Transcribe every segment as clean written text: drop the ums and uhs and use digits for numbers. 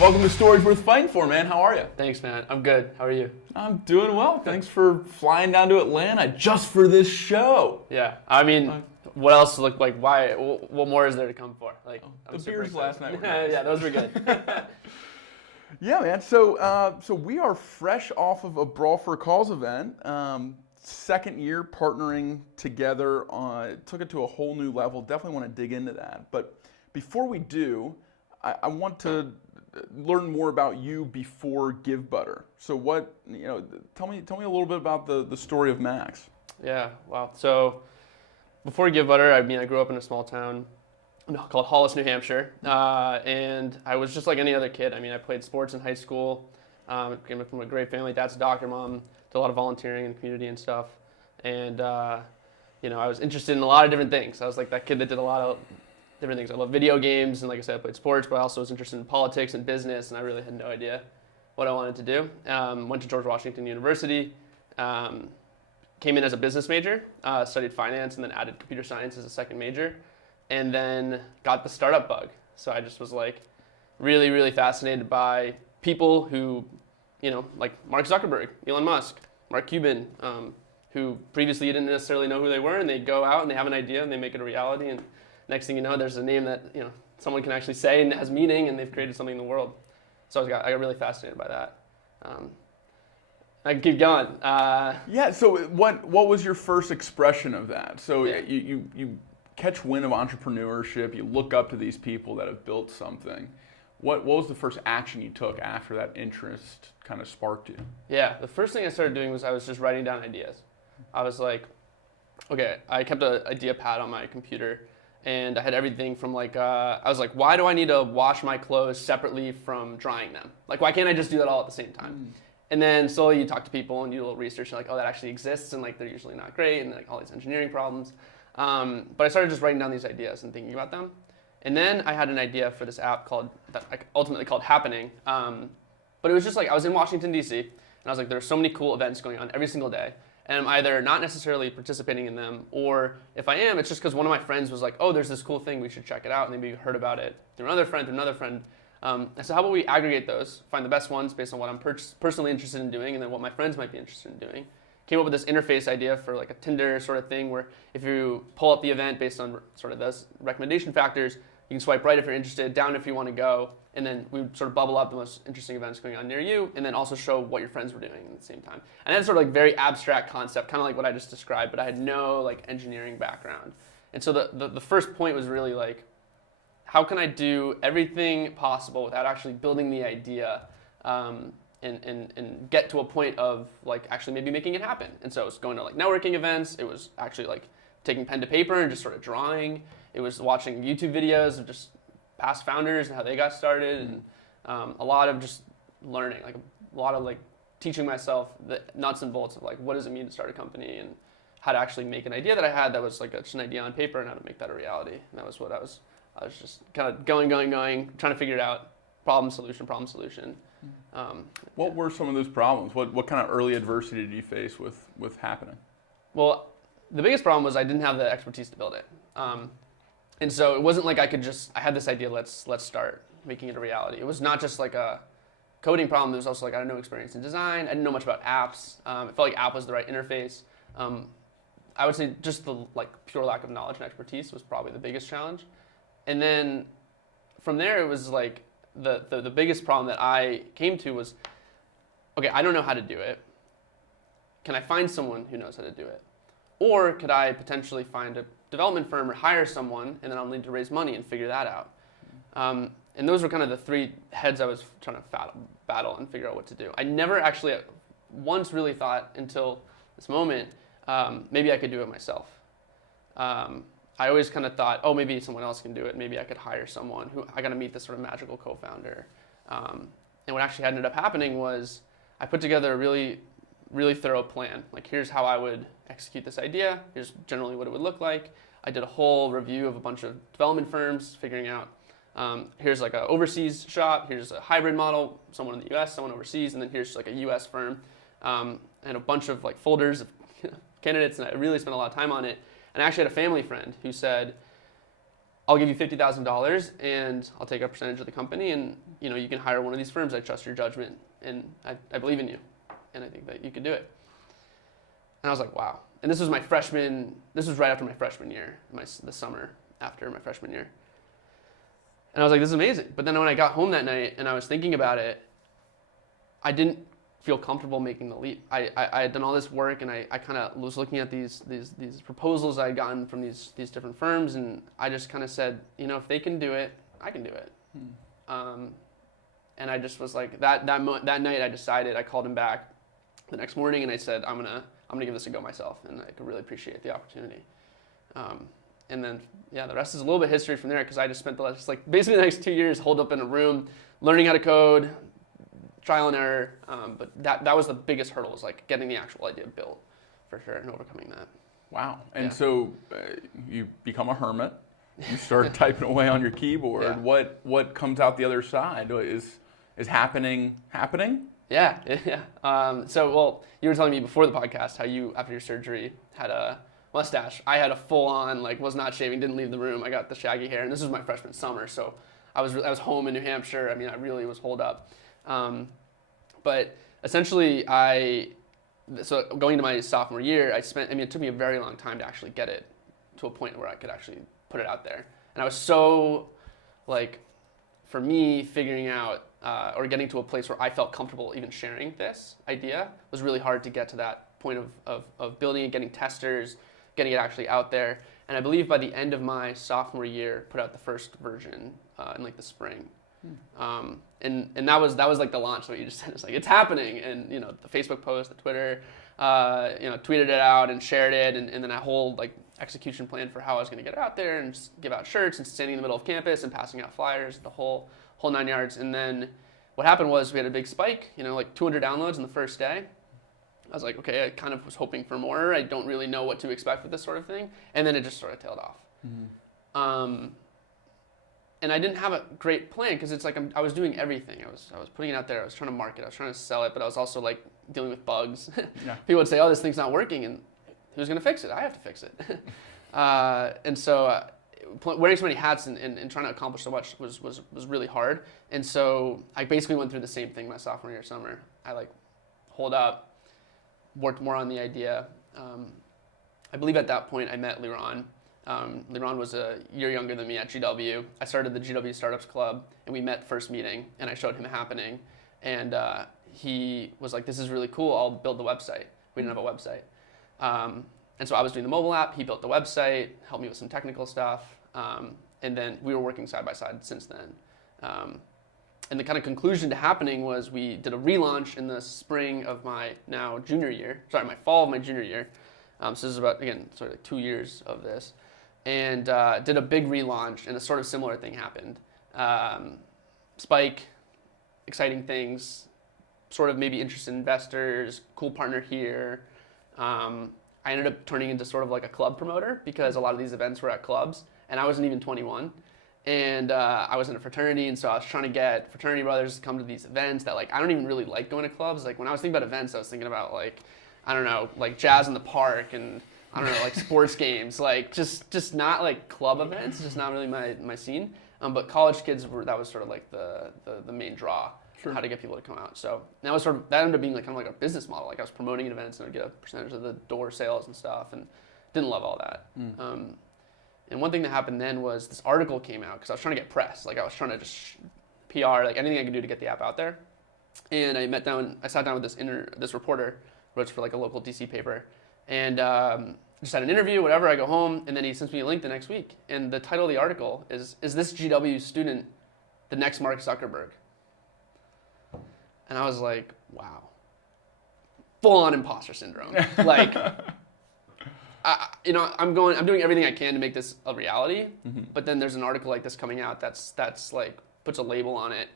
Welcome to Stories Worth Fighting For, man. How are you? Thanks, man. I'm good. How are you? I'm doing well. Thanks for flying down to Atlanta just for this show. Yeah. I mean, what else? Like, why? What more is there to come for? Like, the beers last night were nice. Yeah, those were good. Yeah, man. So we are fresh off of a Brawl for a Cause event. Second year partnering together. Took it to a whole new level. Definitely want to dig into that. But before we do, I want to learn more about you before Give Butter. So tell me a little bit about the story of Max. Yeah, wow. So before Give Butter, I grew up in a small town called Hollis, New Hampshire. And I was just like any other kid. I played sports in high school. Came from a great family. Dad's a doctor, mom did a lot of volunteering in the community and stuff. And, I was interested in a lot of different things. I was like that kid that did a lot of different things. I love video games, and like I said, I played sports, but I also was interested in politics and business, and I really had no idea what I wanted to do. Went to George Washington University, came in as a business major, studied finance, and then added computer science as a second major, and then got the startup bug. So I just was like really, really fascinated by people who, like Mark Zuckerberg, Elon Musk, Mark Cuban, who previously you didn't necessarily know who they were, and they go out and they have an idea and they make it a reality, and next thing you know, there's a name that someone can actually say and has meaning, and they've created something in the world. So I got really fascinated by that. I can keep going. Yeah. So what was your first expression of that? So Yeah. you catch wind of entrepreneurship. You look up to these people that have built something. What was the first action you took after that interest kind of sparked you? Yeah. The first thing I started doing was I was just writing down ideas. I was like, okay, I kept an idea pad on my computer. And I had everything from I was like, why do I need to wash my clothes separately from drying them? Like, why can't I just do that all at the same time? And then slowly you talk to people and you do a little research. You're like, oh, that actually exists, and like they're usually not great, and like all these engineering problems. But I started just writing down these ideas and thinking about them. And then I had an idea for this app that I ultimately called Happening. But it was just like I was in Washington, D.C., and I was like, there are so many cool events going on every single day. And I'm either not necessarily participating in them, or if I am, it's just because one of my friends was like, oh, there's this cool thing, we should check it out. And they maybe heard about it through another friend. I said, how about we aggregate those, find the best ones based on what I'm personally interested in doing, and then what my friends might be interested in doing. Came up with this interface idea for like a Tinder sort of thing, where if you pull up the event based on sort of those recommendation factors, you can swipe right if you're interested, down if you want to go, and then we would sort of bubble up the most interesting events going on near you, and then also show what your friends were doing at the same time. And that's sort of like very abstract concept, kind of like what I just described, but I had no like engineering background. And so the first point was really like, how can I do everything possible without actually building the idea, and get to a point of like actually maybe making it happen. And so it was going to like networking events. It was actually like taking pen to paper and just sort of drawing. It was watching YouTube videos of just past founders and how they got started, and a lot of just learning, like a lot of like teaching myself the nuts and bolts of like what does it mean to start a company, and how to actually make an idea that I had that was like just an idea on paper, and how to make that a reality. And that was what I was just kind of going, trying to figure it out, problem solution. What were some of those problems? What kind of early adversity did you face with Happening? Well, the biggest problem was I didn't have the expertise to build it. And so it wasn't like I had this idea, let's start making it a reality. It was not just like a coding problem. There was also like I had no experience in design. I didn't know much about apps. I felt like app was the right interface. I would say just the like pure lack of knowledge and expertise was probably the biggest challenge. And then from there, it was like the biggest problem that I came to was, okay, I don't know how to do it. Can I find someone who knows how to do it? Or could I potentially find a development firm or hire someone, and then I'll need to raise money and figure that out. And those were kind of the three heads I was trying to battle and figure out what to do. I never actually once really thought until this moment, maybe I could do it myself. I always kind of thought, oh, maybe someone else can do it. Maybe I could hire someone who I got to meet this sort of magical co-founder. And what actually ended up happening was I put together a really, really thorough plan. Like, here's how I would execute this idea. Here's generally what it would look like. I did a whole review of a bunch of development firms, figuring out here's like an overseas shop, here's a hybrid model, someone in the US, someone overseas, and then here's like a US firm, and a bunch of like folders of candidates, and I really spent a lot of time on it. And I actually had a family friend who said, I'll give you $50,000 and I'll take a percentage of the company, and you can hire one of these firms. I trust your judgment, and I believe in you, and I think that you could do it. And I was like, wow. And this was right after my freshman year, the summer after my freshman year. And I was like, this is amazing. But then when I got home that night and I was thinking about it, I didn't feel comfortable making the leap. I had done all this work, and I kind of was looking at these proposals I had gotten from these different firms, and I just kind of said, if they can do it, I can do it. And I just was like, that night I decided, I called him back the next morning and I said, I'm gonna give this a go myself, and I could really appreciate the opportunity. And then, the rest is a little bit history from there, because I just spent basically the next 2 years holed up in a room, learning how to code, trial and error. But that was the biggest hurdle, was like getting the actual idea built, for sure, and overcoming that. Wow. And so you become a hermit. You start typing away on your keyboard. Yeah. What comes out the other side? Is happening? Yeah. So you were telling me before the podcast how you, after your surgery, had a mustache. I had a full-on, was not shaving, didn't leave the room. I got the shaggy hair, and this was my freshman summer, so I was home in New Hampshire. I mean, I really was holed up. But essentially, so going into my sophomore year, it took me a very long time to actually get it to a point where I could actually put it out there. And I was so, for me, figuring out or getting to a place where I felt comfortable even sharing this idea was really hard to get to that point of building it, getting testers, getting it actually out there. And I believe by the end of my sophomore year, put out the first version in the spring. And that was like the launch. What you just said, it's happening. And the Facebook post, the Twitter, tweeted it out and shared it, and then a whole execution plan for how I was going to get it out there and just give out shirts and standing in the middle of campus and passing out flyers, the whole 9 yards. And then what happened was we had a big spike, 200 downloads in the first day. I was like, okay, I kind of was hoping for more. I don't really know what to expect with this sort of thing. And then it just sort of tailed off. Mm-hmm. And I didn't have a great plan, because it's I was doing everything. I was putting it out there. I was trying to market. I was trying to sell it, but I was also dealing with bugs. Yeah. People would say, "Oh, this thing's not working," and who's going to fix it? I have to fix it. And so wearing so many hats and trying to accomplish so much was really hard. And so I basically went through the same thing my sophomore year summer. I holed up, worked more on the idea. I believe at that point I met Liron. Liron was a year younger than me at GW. I started the GW Startups Club, and we met first meeting, and I showed him Happening, and he was like, this is really cool, I'll build the website. We didn't have a website. And so I was doing the mobile app, he built the website, helped me with some technical stuff, and then we were working side by side since then. And the kind of conclusion to Happening was we did a relaunch in the spring of my fall of my junior year. So this is about, again, sort of 2 years of this. And did a big relaunch, and a sort of similar thing happened. Spike, exciting things, sort of maybe interested investors, cool partner here. I ended up turning into sort of a club promoter, because a lot of these events were at clubs, and I wasn't even 21. And I was in a fraternity, and so I was trying to get fraternity brothers to come to these events that I don't even really like going to clubs. When I was thinking about events, I was thinking about I don't know, jazz in the park, and I don't know, sports games, just not club events, just not really my scene. But college kids that was sort of the main draw, sure, how to get people to come out. So that ended up being kind of a business model. I was promoting events, and I'd get a percentage of the door sales and stuff, and didn't love all that. And one thing that happened then was this article came out, because I was trying to get press. I was trying to just PR, anything I could do to get the app out there. And I sat down with this reporter, wrote for a local DC paper, and just had an interview, whatever. I go home, and then he sends me a link the next week, and the title of the article is this GW student the next Mark Zuckerberg? And I was like, wow, full-on imposter syndrome. I'm doing everything I can to make this a reality, mm-hmm, but then there's an article like this coming out that's puts a label on it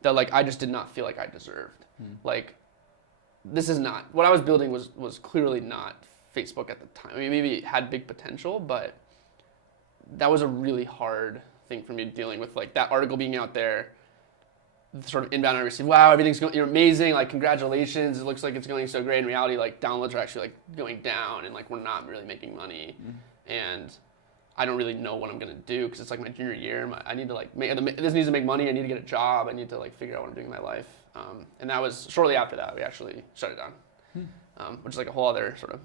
that I just did not feel like I deserved. Mm. This is not what I was building was clearly not Facebook at the time. I mean, maybe it had big potential, but that was a really hard thing for me dealing with. That article being out there, the sort of inbound I received, wow, everything's going, you're amazing, congratulations, it looks like it's going so great. In reality, downloads are actually going down, and we're not really making money. Mm. And I don't really know what I'm gonna do because it's like my junior year. I need to like this needs to make money. I need to get a job. I need to like figure out what I'm doing in my life. And that was shortly after that we actually shut it down, which is like a whole other sort of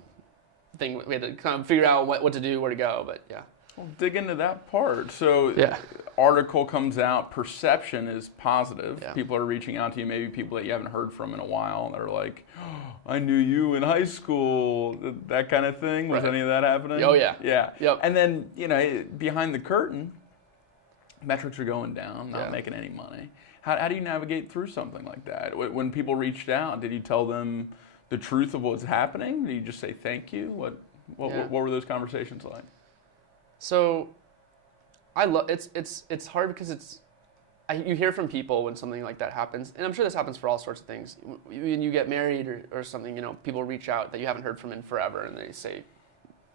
thing. We had to kind of figure out what to do, where to go. But yeah. Well, dig into that part. So, Yeah. article comes out, perception is positive. Yeah. People are reaching out to you, maybe people that you haven't heard from in a while that are like, oh, I knew you in high school, that kind of thing. Was Right. any of that happening? Oh, yeah. Yeah. Yep. And then, behind the curtain, metrics are going down, not Yeah. making any money. How do you navigate through something like that? When people reached out, did you tell them the truth of what's happening? Did you just say thank you? What were those conversations like? So, I love it's hard because you hear from people when something like that happens, and I'm sure this happens for all sorts of things. When you get married or something, people reach out that you haven't heard from in forever, and they say,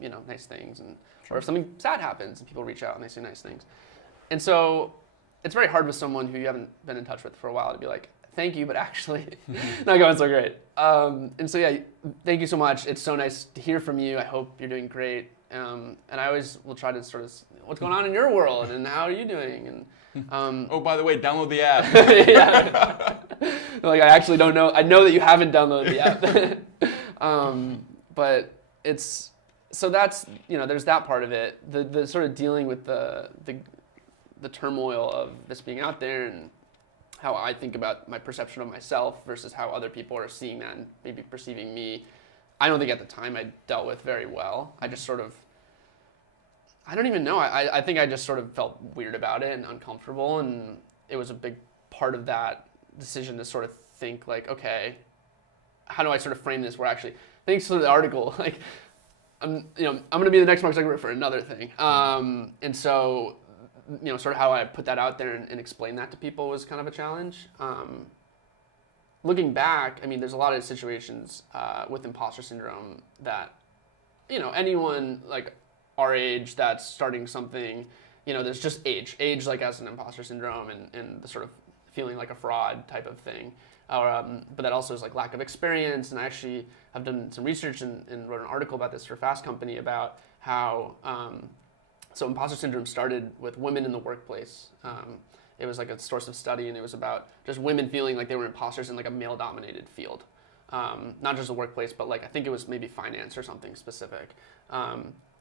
nice things, or if something sad happens, and people reach out and they say nice things, and so it's very hard with someone who you haven't been in touch with for a while to be like, thank you, but actually not going so great. And so yeah, thank you so much. It's so nice to hear from you. I hope you're doing great. And I always will try to sort of, what's going on in your world and how are you doing? And oh, by the way, download the app. yeah. Like, I actually don't know. I know that you haven't downloaded the app. But so that's, there's that part of it. The sort of dealing with the turmoil of this being out there and how I think about my perception of myself versus how other people are seeing that and maybe perceiving me. I don't think at the time I dealt with very well. I just sort of, I don't even know. I think I just sort of felt weird about it and uncomfortable, and it was a big part of that decision to sort of think like, okay, how do I sort of frame this where actually, thanks to the article, like, I'm going to be the next Mark Zuckerberg for another thing. And so, sort of how I put that out there and explain that to people was kind of a challenge. Looking back, I mean, there's a lot of situations with imposter syndrome that, anyone like our age that's starting something, there's just age like as an imposter syndrome and the sort of feeling like a fraud type of thing. But that also is like lack of experience. And I actually have done some research and wrote an article about this for Fast Company about how, so imposter syndrome started with women in the workplace. It was like a source of study, and it was about just women feeling like they were imposters in like a male-dominated field. Not just the workplace, but like I think it was maybe finance or something specific.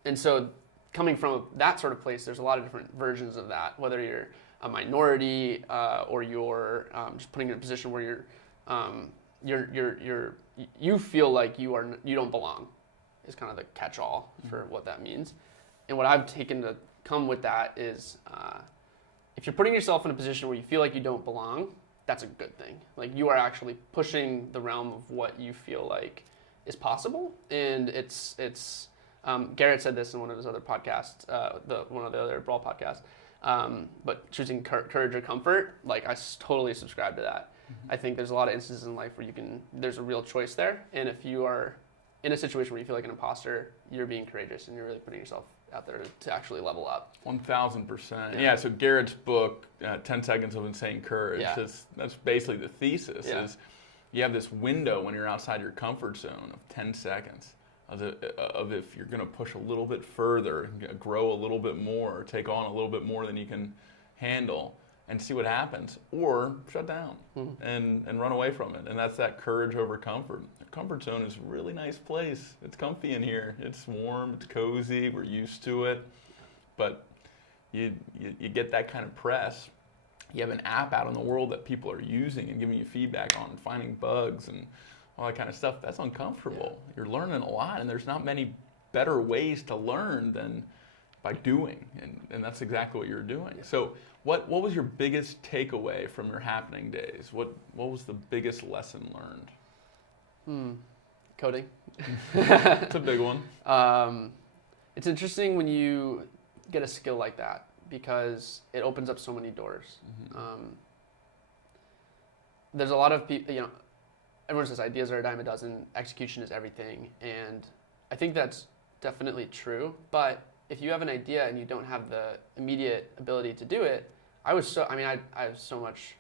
And so coming from that sort of place, there's a lot of different versions of that, whether you're a minority or you're just putting in a position where you feel like you don't belong is kind of the catch-all for what that means. And what I've taken to come with that is if you're putting yourself in a position where you feel like you don't belong, that's a good thing. Like you are actually pushing the realm of what you feel like is possible. And it's Garrett said this in one of his other podcasts, one of the other Brawl podcasts, but choosing courage or comfort, like I totally subscribe to that. Mm-hmm. I think there's a lot of instances in life where there's a real choice there. And if you are in a situation where you feel like an imposter, you're being courageous and you're really putting yourself out there to actually level up. 1,000%. Yeah, so Garrett's book, 10 Seconds of Insane Courage, that's basically the thesis, is you have this window when you're outside your comfort zone of 10 seconds of if you're going to push a little bit further, grow a little bit more, take on a little bit more than you can handle, and see what happens, or shut down and run away from it. And that's that courage over comfort. The comfort zone is a really nice place. It's comfy in here. It's warm. It's cozy. We're used to it. But you get that kind of press. You have an app out in the world that people are using and giving you feedback on, finding bugs and all that kind of stuff. That's uncomfortable. Yeah. You're learning a lot, and there's not many better ways to learn than by doing, and that's exactly what you're doing. Yeah. So what was your biggest takeaway from your happening days? What was the biggest lesson learned? Coding. It's a big one. It's interesting when you get a skill like that because it opens up so many doors. Mm-hmm. There's a lot of people, everyone says ideas are a dime a dozen, execution is everything, and I think that's definitely true, but if you have an idea and you don't have the immediate ability to do it, I have so much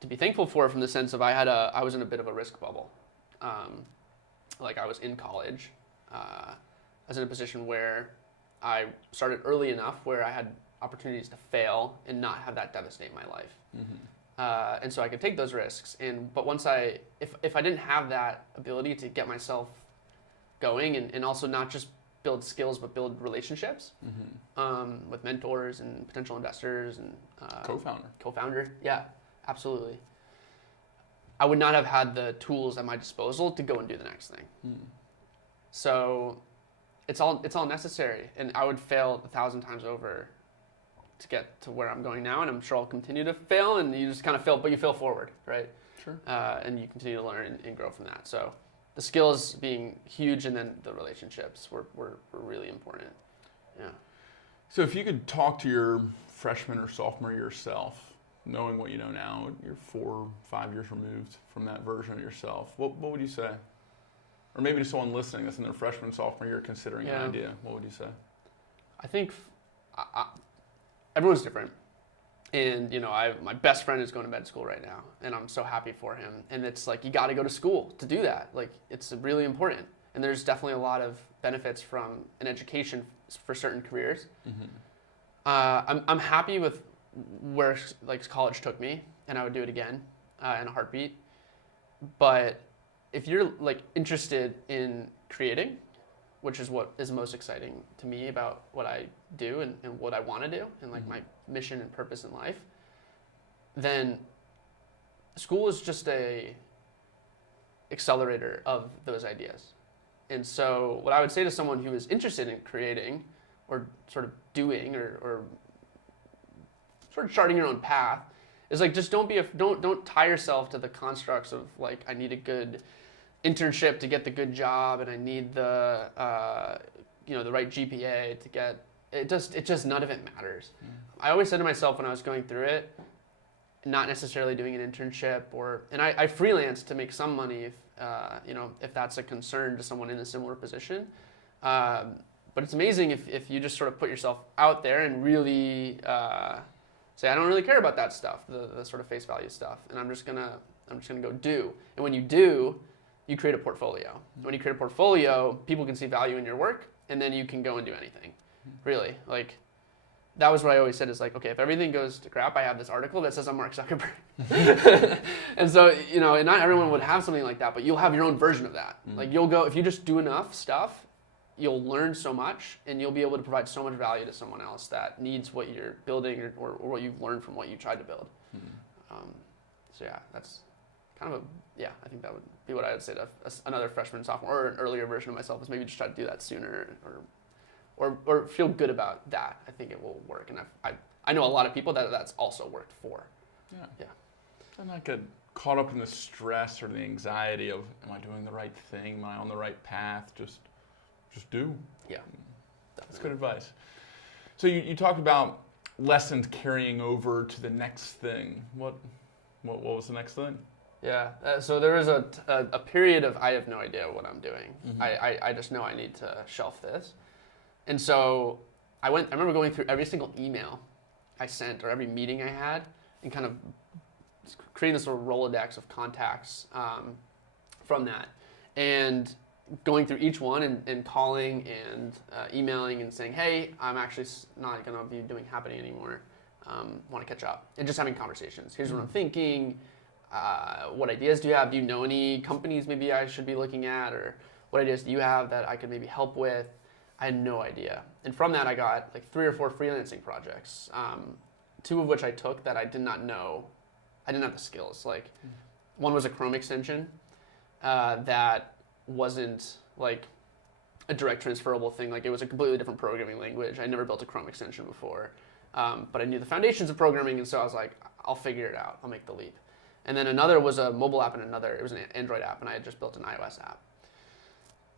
to be thankful for from the sense of I was in a bit of a risk bubble. Like I was in college. I was in a position where I started early enough where I had opportunities to fail and not have that devastate my life. And so I could take those risks. But once if I didn't have that ability to get myself going and also not just build skills, but build relationships with mentors and potential investors and co-founder. Yeah, absolutely. I would not have had the tools at my disposal to go and do the next thing. So it's all necessary, and I would fail 1,000 times over to get to where I'm going now, and I'm sure I'll continue to fail, and you just kind of fail, but you fail forward, right? Sure. And you continue to learn and grow from that. So the skills being huge, and then the relationships were really important. Yeah. So if you could talk to your freshman or sophomore year self, knowing what you know now, you're 4 or 5 years removed from that version of yourself, what would you say? Or maybe to someone listening that's in their freshman, sophomore year considering an idea, what would you say? I think everyone's different. And, my best friend is going to med school right now, and I'm so happy for him. And it's like, you got to go to school to do that. Like, it's really important. And there's definitely a lot of benefits from an education for certain careers. I'm happy with where college took me, and I would do it again in a heartbeat. But if you're interested in creating, which is what is most exciting to me about what I do and what I want to do and my mission and purpose in life, then school is just a accelerator of those ideas. And so what I would say to someone who is interested in creating or sort of doing or sort of charting your own path is just don't tie yourself to the constructs of I need a good internship to get the good job, and I need the the right GPA to get it. Just none of it matters. I always said to myself when I was going through it, not necessarily doing an internship and I freelanced to make some money if that's a concern to someone in a similar position. But it's amazing if you just sort of put yourself out there and really say, I don't really care about that stuff, the sort of face value stuff, and I'm just gonna go do. And when you do, you create a portfolio. When you create a portfolio, people can see value in your work, and then you can go and do anything. Really, that was what I always said is okay, if everything goes to crap, I have this article that says I'm Mark Zuckerberg. And so, and not everyone would have something like that, but you'll have your own version of that. You'll go, if you just do enough stuff, you'll learn so much, and you'll be able to provide so much value to someone else that needs what you're building or what you've learned from what you tried to build. So yeah, that's kind of I think that would be what I would say to another freshman, sophomore, or an earlier version of myself, is maybe just try to do that sooner or feel good about that. I think it will work, and I know a lot of people that's also worked for. Yeah. And not get caught up in the stress or the anxiety of, am I doing the right thing? Am I on the right path? Just do. Yeah. That's good advice. So you talked about lessons carrying over to the next thing. What was the next thing? Yeah. So there was a period of I have no idea what I'm doing. I just know I need to shelf this. And so I remember going through every single email I sent or every meeting I had and kind of creating this sort of Rolodex of contacts from that. And going through each one and calling and emailing and saying, hey, I'm actually not going to be doing happening anymore. Want to catch up. And just having conversations. Here's what I'm thinking. What ideas do you have? Do you know any companies maybe I should be looking at? Or what ideas do you have that I could maybe help with? I had no idea. And from that, I got 3 or 4 freelancing projects, 2 of which I took that I did not know. I didn't have the skills. One was a Chrome extension that wasn't a direct transferable thing. It was a completely different programming language. I never built a Chrome extension before, but I knew the foundations of programming, and so I was like, I'll figure it out. I'll make the leap. And then another was a mobile app, and it was an Android app, and I had just built an iOS app.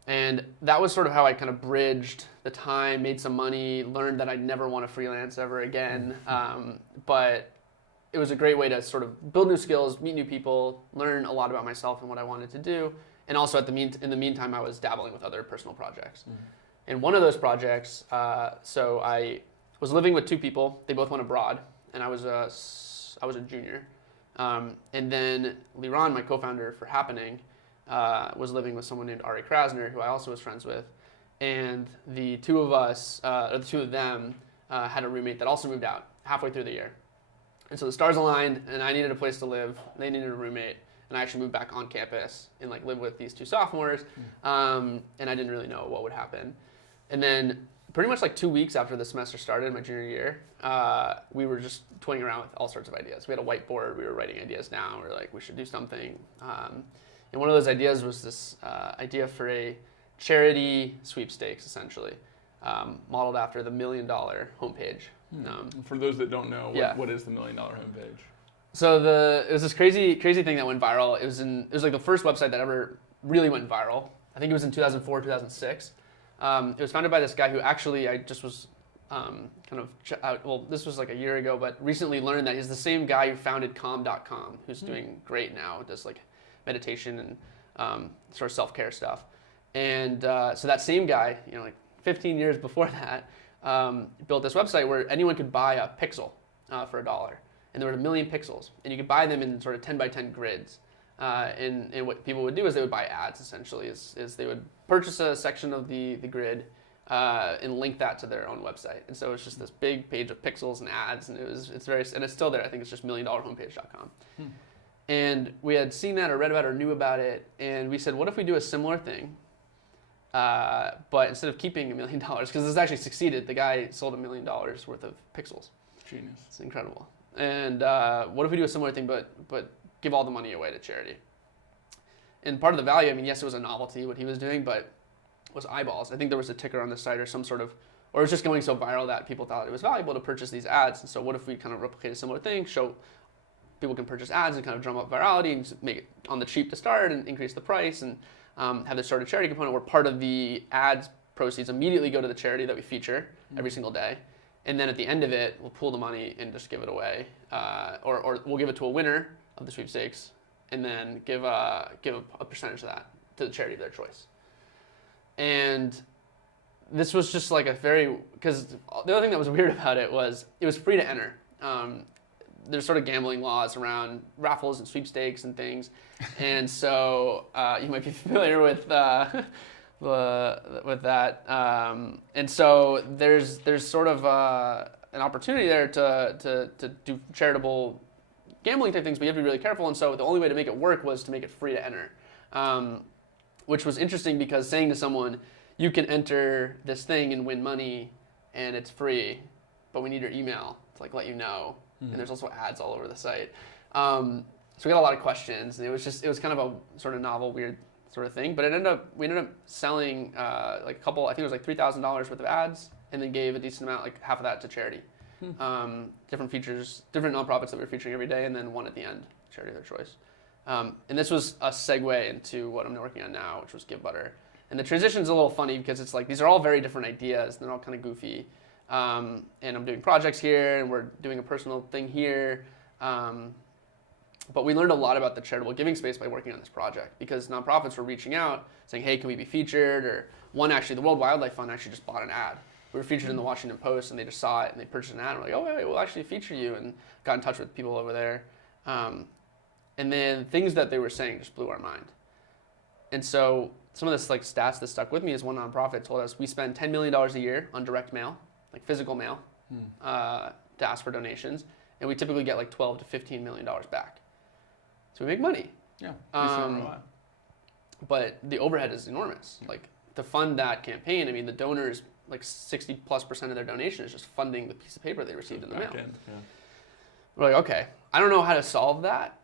And that was sort of how I kind of bridged the time, made some money, learned that I'd never want to freelance ever again. But it was a great way to sort of build new skills, meet new people, learn a lot about myself and what I wanted to do. And also in the meantime, I was dabbling with other personal projects. And one of those projects, so I was living with 2 people. They both went abroad, and I was a junior. And then Liran, my co-founder for Happening, was living with someone named Ari Krasner, who I also was friends with. and the two of us, or the two of them, had a roommate that also moved out halfway through the year. And so the stars aligned, and I needed a place to live. They needed a roommate, and I actually moved back on campus and like lived with these two sophomores. And I didn't really know what would happen. And then pretty much like 2 weeks after the semester started, my junior year, we were just toying around with all sorts of ideas. We had a whiteboard. We were writing ideas down. We were like, we should do something. And one of those ideas was this idea for a charity sweepstakes, essentially, modeled after the $1 Million homepage. For those that don't know, what is the $1 Million homepage? So it was this crazy thing that went viral. It was like the first website that ever really went viral. I think it was in 2004, 2006. It was founded by this guy who actually I just was this was like a year ago, but recently learned that he's the same guy who founded calm.com, who's doing great now, does like meditation and sort of self-care stuff. And so that same guy, like 15 years before that, built this website where anyone could buy a pixel for $1. And there were 1 million pixels. And you could buy them in sort of 10 by 10 grids. And what people would do is they would buy ads, essentially, is they would purchase a section of the grid and link that to their own website. And so it's just this big page of pixels and ads, and it's still there. I think it's just milliondollarhomepage.com. And we had seen that or read about it or knew about it, and we said, what if we do a similar thing, but instead of keeping $1 million, because this actually succeeded, the guy sold $1 million worth of pixels. Genius. It's incredible. And what if we do a similar thing, but give all the money away to charity? And part of the value, yes, it was a novelty what he was doing, but was eyeballs. I think there was a ticker on the site or some sort of, or it was just going so viral that people thought it was valuable to purchase these ads. And so what if we kind of replicate a similar thing, show people can purchase ads and kind of drum up virality and make it on the cheap to start and increase the price and have this sort of charity component where part of the ads proceeds immediately go to the charity that we feature every single day. And then at the end of it, we'll pool the money and just give it away. Or we'll give it to a winner of the sweepstakes and then give a percentage of that to the charity of their choice. And this was just like because the other thing that was weird about it was free to enter. There's sort of gambling laws around raffles and sweepstakes and things. And so you might be familiar with that. And so there's sort of an opportunity there to do charitable gambling type things, but you have to be really careful. And so the only way to make it work was to make it free to enter, which was interesting because saying to someone, you can enter this thing and win money and it's free, but we need your email to like let you know. And there's also ads all over the site. So we got a lot of questions, and it was kind of a sort of novel, weird sort of thing. But we ended up selling like a couple, I think it was like $3,000 worth of ads, and then gave a decent amount, like half of that to charity. Different features, different nonprofits that we were featuring every day, and then one at the end, charity of their choice. And this was a segue into what I'm working on now, which was Give Butter. And the transition's a little funny because it's like these are all very different ideas, and they're all kind of goofy. And I'm doing projects here, and we're doing a personal thing here. But we learned a lot about the charitable giving space by working on this project because nonprofits were reaching out saying, hey, can we be featured? Or the World Wildlife Fund actually just bought an ad. We were featured in the Washington Post, and they just saw it, and they purchased an ad. And we're like, oh, wait, we'll actually feature you, and got in touch with people over there. And then things that they were saying just blew our mind. And so some of this like stats that stuck with me is one nonprofit told us we spend $10 million a year on direct mail, like physical mail, to ask for donations, and we typically get like $12 to $15 million back. So we make money. Yeah. But the overhead is enormous. Like to fund that campaign, the donors, like 60+% of their donation is just funding the piece of paper they received in the mail. We're like, okay, I don't know how to solve that,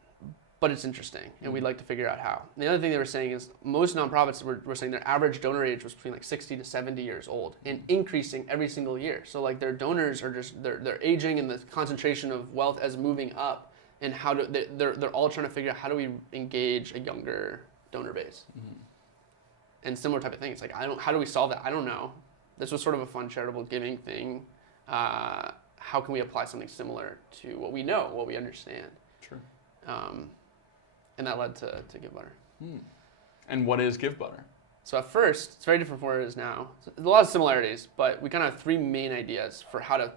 but it's interesting, and we'd like to figure out how. And the other thing they were saying is most nonprofits were saying their average donor age was between like 60 to 70 years old and increasing every single year. So like their donors are just, they're aging and the concentration of wealth as moving up, and they're all trying to figure out how do we engage a younger donor base. And similar type of thing. It's like, how do we solve that? I don't know. This was sort of a fun charitable giving thing. How can we apply something similar to what we know, what we understand? Sure. And that led to Give Butter. And what is Give Butter? So at first, it's very different from where it is now. So there's a lot of similarities, but we kind of have three main ideas for how to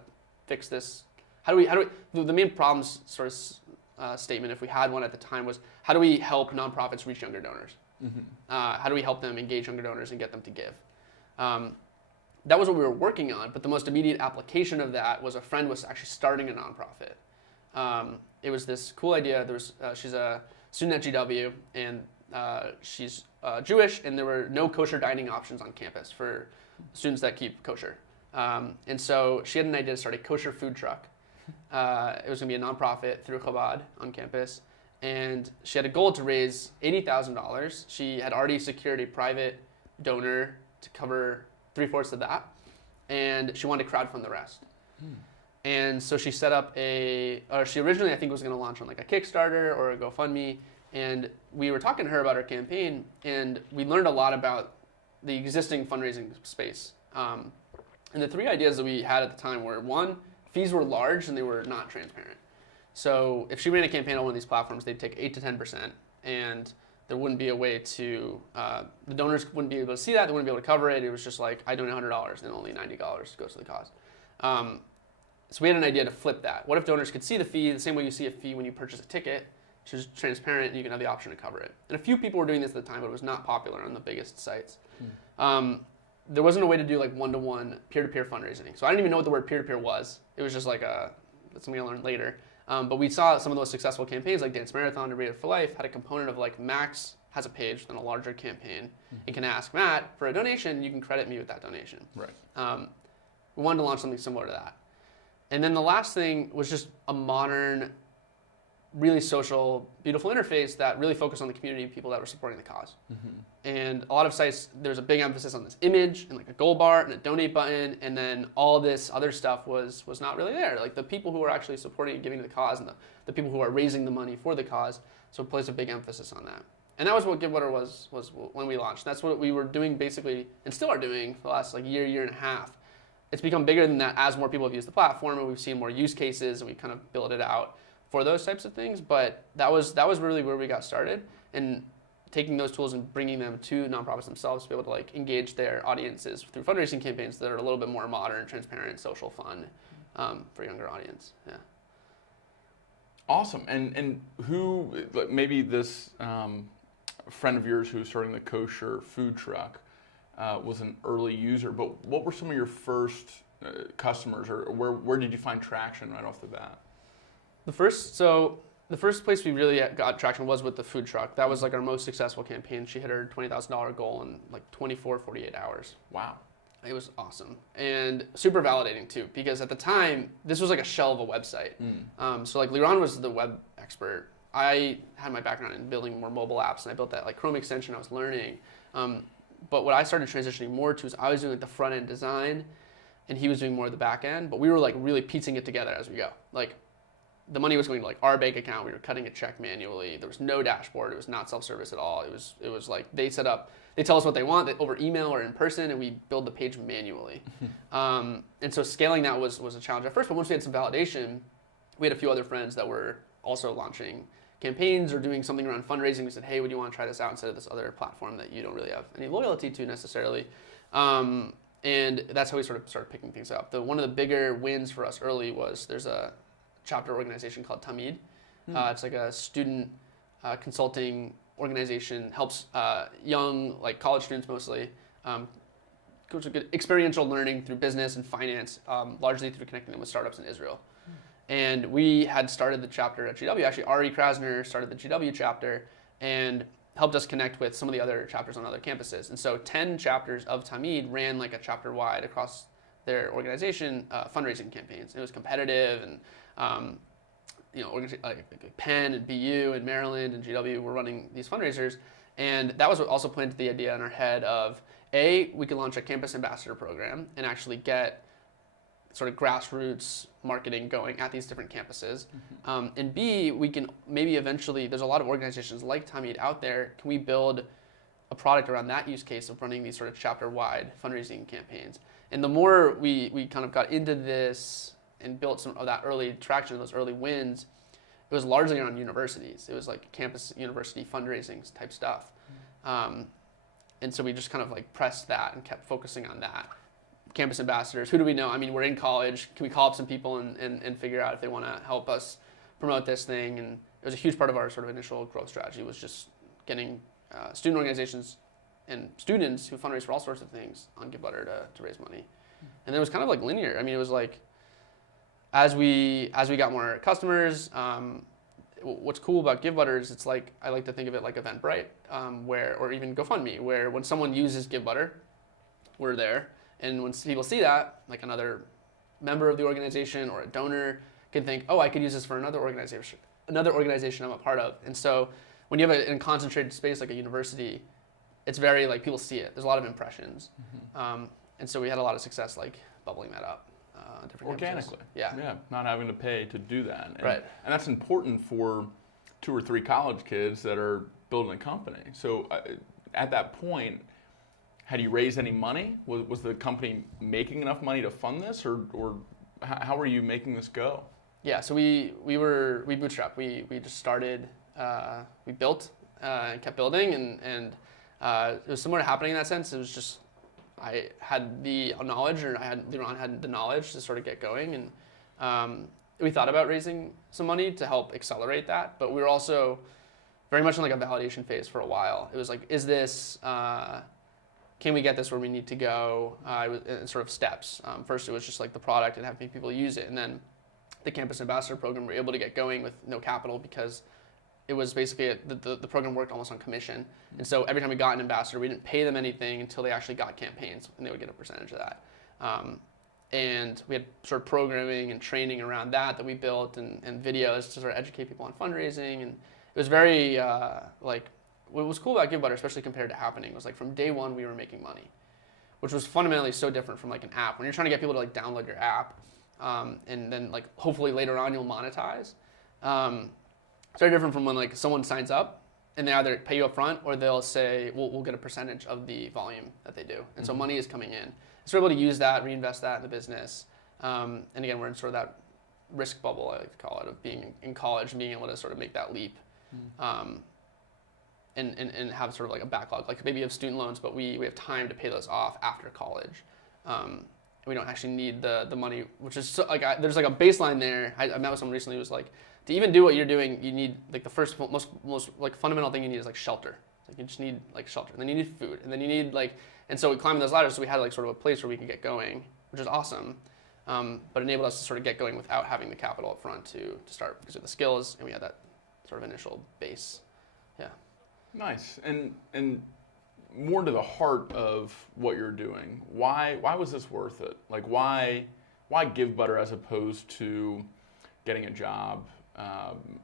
fix this. The main problems sort of statement, if we had one at the time, was how do we help nonprofits reach younger donors? How do we help them engage younger donors and get them to give? That was what we were working on, but the most immediate application of that was a friend was actually starting a nonprofit. It was this cool idea. She's a student at GW, and she's Jewish, and there were no kosher dining options on campus for students that keep kosher. And so she had an idea to start a kosher food truck. It was going to be a nonprofit through Chabad on campus, and she had a goal to raise $80,000. She had already secured a private donor to cover 3/4 of that, and she wanted to crowdfund the rest. And so she set up she originally I think was going to launch on like a Kickstarter or a GoFundMe, and we were talking to her about her campaign, and we learned a lot about the existing fundraising space. And the 3 ideas that we had at the time were, 1, fees were large and they were not transparent. So if she ran a campaign on one of these platforms, they'd take 8 to 10%, and there wouldn't be a way to, the donors wouldn't be able to see that, they wouldn't be able to cover it. It was just like, I donate $100 and only $90 goes to the cause. So we had an idea to flip that. What if donors could see the fee the same way you see a fee when you purchase a ticket, which is transparent and you can have the option to cover it. And a few people were doing this at the time, but it was not popular on the biggest sites. There wasn't a way to do like one-to-one peer-to-peer fundraising. So I didn't even know what the word peer-to-peer was. It was just like that's something I learned later. But we saw some of those successful campaigns like Dance Marathon and Read It for Life had a component of like Max has a page within a larger campaign and can ask Matt for a donation, you can credit me with that donation. Right. We wanted to launch something similar to that. And then the last thing was just a modern, really social, beautiful interface that really focused on the community of people that were supporting the cause. And a lot of sites, there's a big emphasis on this image and like a gold bar and a donate button, and then all this other stuff was not really there. Like the people who were actually supporting and giving to the cause, and the people who are raising the money for the cause, so it placed a big emphasis on that. And that was what Givewater was when we launched. That's what we were doing basically, and still are doing for the last like year and a half. It's become bigger than that as more people have used the platform, and we've seen more use cases, and we kind of build it out for those types of things. But that was really where we got started, and taking those tools and bringing them to nonprofits themselves to be able to like engage their audiences through fundraising campaigns that are a little bit more modern, transparent, social, fun for a younger audience. Yeah. Awesome. And who, maybe this friend of yours who's starting the kosher food truck was an early user, but what were some of your first customers, or where did you find traction right off the bat? The first place we really got traction was with the food truck. That was like our most successful campaign. She hit her $20,000 goal in like 48 hours. Wow. It was awesome and super validating too, because at the time this was like a shell of a website. So like Liran was the web expert. I had my background in building more mobile apps, and I built that like Chrome extension. I was learning, but what I started transitioning more to is I was doing like the front end design, and he was doing more of the back end. But we were like really piecing it together as we go. Like the money was going to like our bank account. We were cutting a check manually. There was no dashboard. It was not self-service at all. It was like they tell us what they want over email or in person, and we build the page manually. And so scaling that was a challenge at first, but once we had some validation, we had a few other friends that were also launching campaigns or doing something around fundraising. We said, hey, would you want to try this out instead of this other platform that you don't really have any loyalty to necessarily? And that's how we sort of started picking things up. One of the bigger wins for us early was there's a chapter organization called Tamid. It's like a student consulting organization, helps young, like college students mostly, go to good experiential learning through business and finance, largely through connecting them with startups in Israel. And we had started the chapter at GW. Actually, Ari Krasner started the GW chapter and helped us connect with some of the other chapters on other campuses. And so 10 chapters of Tamid ran like a chapter-wide across their organization fundraising campaigns. It was competitive, and like Penn and BU and Maryland and GW were running these fundraisers. And that was what also planted the idea in our head of, A, we could launch a campus ambassador program and actually get sort of grassroots marketing going at these different campuses. And B, we can maybe eventually, there's a lot of organizations like Tamid out there, can we build a product around that use case of running these sort of chapter-wide fundraising campaigns? And the more we kind of got into this and built some of that early traction, those early wins, it was largely around universities. It was like campus university fundraising type stuff. And so we just kind of like pressed that and kept focusing on that. Campus ambassadors, who do we know? I mean, we're in college. Can we call up some people and figure out if they want to help us promote this thing? And it was a huge part of our sort of initial growth strategy, was just getting student organizations and students who fundraise for all sorts of things on GiveButter to raise money. And it was kind of like linear. I mean, it was like as we got more customers, what's cool about GiveButter is it's like, I like to think of it like Eventbrite, or even GoFundMe, where when someone uses GiveButter, we're there. And when people see that, like another member of the organization or a donor can think, oh, I could use this for another organization I'm a part of. And so when you have a concentrated space like a university, it's very like people see it. There's a lot of impressions. And so we had a lot of success like bubbling that up. Different Organically. campuses. Yeah. Yeah, not having to pay to do that. And, Right. And that's important for 2 or 3 college kids that are building a company. So at that point, had you raised any money? Was the company making enough money to fund this, or how were you making this go? Yeah, so we bootstrapped. We just started, we built and kept building, and it was similar happening in that sense. It was just I had the knowledge, or Liron had the knowledge to sort of get going, and we thought about raising some money to help accelerate that, but we were also very much in like a validation phase for a while. It was like, is this, can we get this where we need to go? It was in sort of steps. First, it was just like the product and having people use it, and then the campus ambassador program, we were able to get going with no capital because it was basically the program worked almost on commission. And so every time we got an ambassador, we didn't pay them anything until they actually got campaigns, and they would get a percentage of that. And we had sort of programming and training around that we built, and videos to sort of educate people on fundraising. And it was very, what was cool about GiveButter, especially compared to Happening, was like from day one we were making money, which was fundamentally so different from like an app. When you're trying to get people to like download your app, and then like hopefully later on you'll monetize. It's very different from when like someone signs up and they either pay you up front or they'll say, we'll get a percentage of the volume that they do. And so money is coming in. So we're able to use that, reinvest that in the business. And again, we're in sort of that risk bubble, I like to call it, of being in college and being able to sort of make that leap. And have sort of like a backlog. Like maybe you have student loans, but we have time to pay those off after college. We don't actually need the money, which is so, like there's like a baseline there. I met with someone recently who was like, to even do what you're doing, you need like the first most like fundamental thing you need is like shelter. Like you just need like shelter, and then you need food, and then you need like, and so we climbed those ladders. So we had like sort of a place where we could get going, which is awesome, but enabled us to sort of get going without having the capital up front to start because of the skills, and we had that sort of initial base. Yeah. Nice. And more to the heart of what you're doing. Why was this worth it? Like why GiveButter as opposed to getting a job,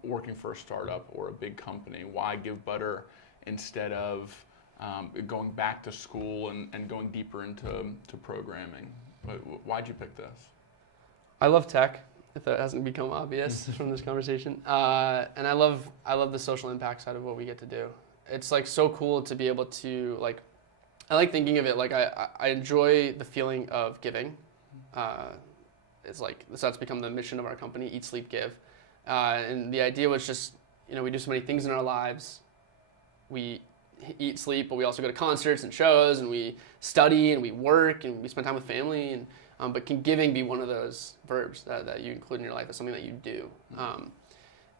working for a startup or a big company? Why GiveButter instead of going back to school and going deeper into programming? Why'd you pick this? I love tech, if that hasn't become obvious from this conversation. And I love the social impact side of what we get to do. It's like so cool to be able to like, I like thinking of it like I enjoy the feeling of giving. It's like, so that's become the mission of our company, Eat, Sleep, Give. And the idea was just, we do so many things in our lives. We eat, sleep, but we also go to concerts and shows, and we study and we work and we spend time with family. And but can giving be one of those verbs that you include in your life as something that you do?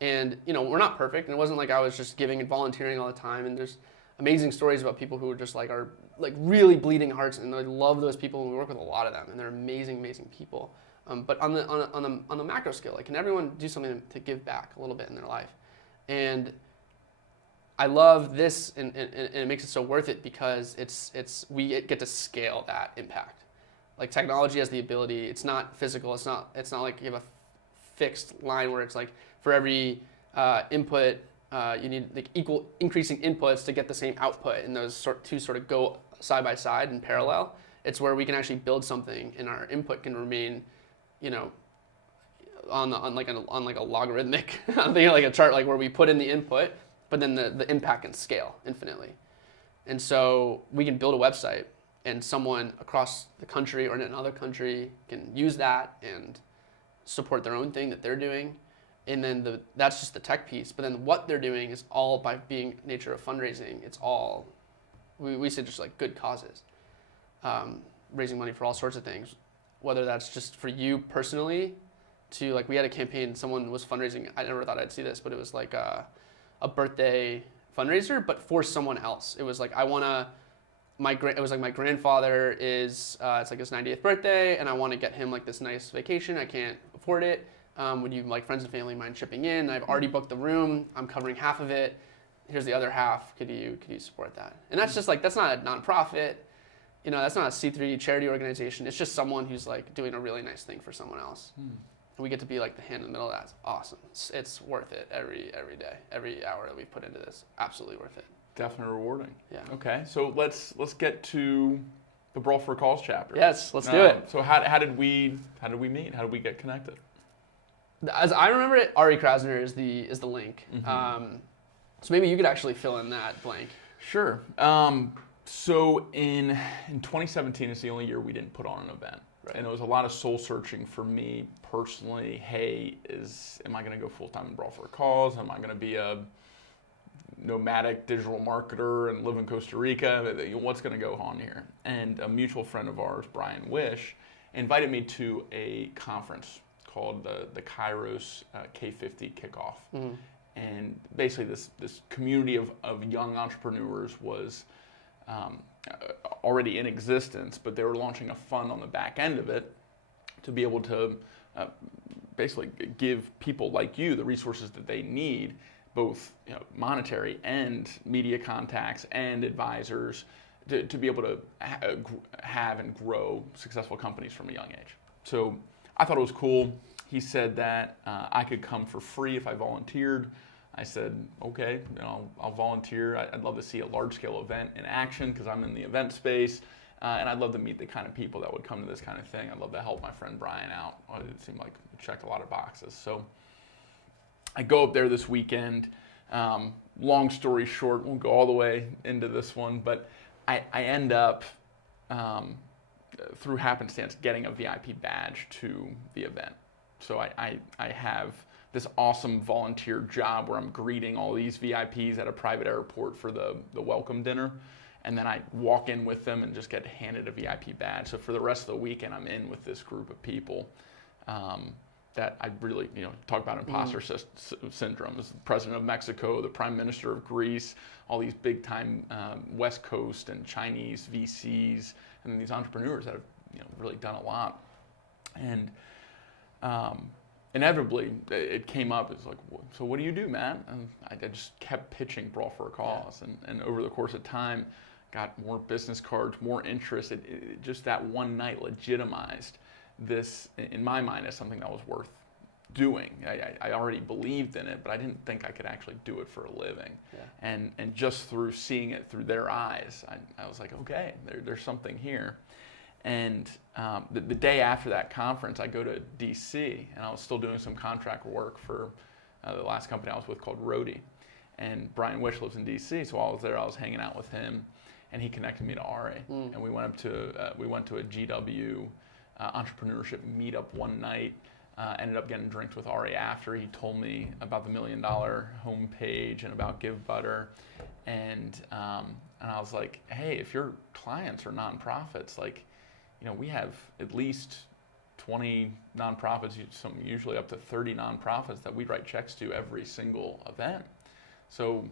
And we're not perfect, and it wasn't like I was just giving and volunteering all the time. And there's amazing stories about people who are just like are like really bleeding hearts, and I love those people. And we work with a lot of them, and they're amazing, amazing people. But on the macro scale, like, can everyone do something to give back a little bit in their life? And I love this, and it makes it so worth it because we get to scale that impact. Like technology has the ability. It's not physical. It's not like you have a fixed line where it's like for every input you need like equal increasing inputs to get the same output, and those two sort of go side by side in parallel. It's where we can actually build something, and our input can remain, on like a logarithmic, I'm thinking like a chart, like where we put in the input, but then the impact can scale infinitely. And so we can build a website, and someone across the country or in another country can use that and support their own thing that they're doing. And then that's just the tech piece. But then what they're doing is all by being nature of fundraising. It's all, we say just like good causes. Raising money for all sorts of things. Whether that's just for you personally to like, we had a campaign, someone was fundraising. I never thought I'd see this, but it was like a birthday fundraiser, but for someone else. It was like, I want to it was like my grandfather is it's like his 90th birthday, and I want to get him like this nice vacation. I can't afford it. Would you, like, friends and family mind chipping in? I've already booked the room. I'm covering half of it. Here's the other half. Could you support that? And that's just like, that's not a nonprofit. You know, that's not a C3 charity organization. It's just someone who's like doing a really nice thing for someone else. And we get to be like the hand in the middle of that. It's awesome. It's worth it every day, every hour that we put into this. Absolutely worth it. Definitely rewarding. Yeah. Okay, so let's get to the Brawl for a Cause chapter. Yes, let's do it. So how did we meet? How did we get connected? As I remember it, Ari Krasner is the link. So maybe you could actually fill in that blank. Sure. So in 2017 is the only year we didn't put on an event. Right. And it was a lot of soul searching for me personally. Hey, am I going to go full time in Brawl for a Cause? Am I going to be a nomadic digital marketer and live in Costa Rica? What's going to go on here? And a mutual friend of ours, Brian Wish, invited me to a conference called the Kairos K50 Kickoff. And basically this community of young entrepreneurs was already in existence, but they were launching a fund on the back end of it to be able to basically give people like you the resources that they need, both monetary and media contacts and advisors, to be able to have and grow successful companies from a young age. So I thought it was cool. He said that I could come for free if I volunteered. I said, okay, I'll volunteer. I'd love to see a large-scale event in action because I'm in the event space, and I'd love to meet the kind of people that would come to this kind of thing. I'd love to help my friend Brian out. It seemed like it checked a lot of boxes. So I go up there this weekend. Long story short, won't go all the way into this one, but I end up, through happenstance, getting a VIP badge to the event. So I have this awesome volunteer job where I'm greeting all these VIPs at a private airport for the welcome dinner. And then I walk in with them and just get handed a VIP badge. So for the rest of the weekend, I'm in with this group of people that I really, talk about imposter syndrome. As the president of Mexico, the prime minister of Greece, all these big time West Coast and Chinese VCs, and then these entrepreneurs that have really done a lot. And inevitably, it came up. It's like, so what do you do, man? And I just kept pitching Brawl for a Cause. Yeah. And over the course of time, got more business cards, more interest. It just that one night legitimized this, in my mind, as something that was worth doing. I already believed in it, but I didn't think I could actually do it for a living. Yeah. And just through seeing it through their eyes, I was like, okay, there's something here. And the day after that conference, I go to DC, and I was still doing some contract work for the last company I was with called Roadie. And Brian Wish lives in DC, so while I was there, I was hanging out with him, and he connected me to Ari. And we went to a GW entrepreneurship meetup one night. Ended up getting drinks with Ari after. He told me about the $1 Million homepage and about Give Butter, and I was like, hey, if your clients are nonprofits, like, we have at least 20 nonprofits, usually up to 30 nonprofits that we write checks to every single event. So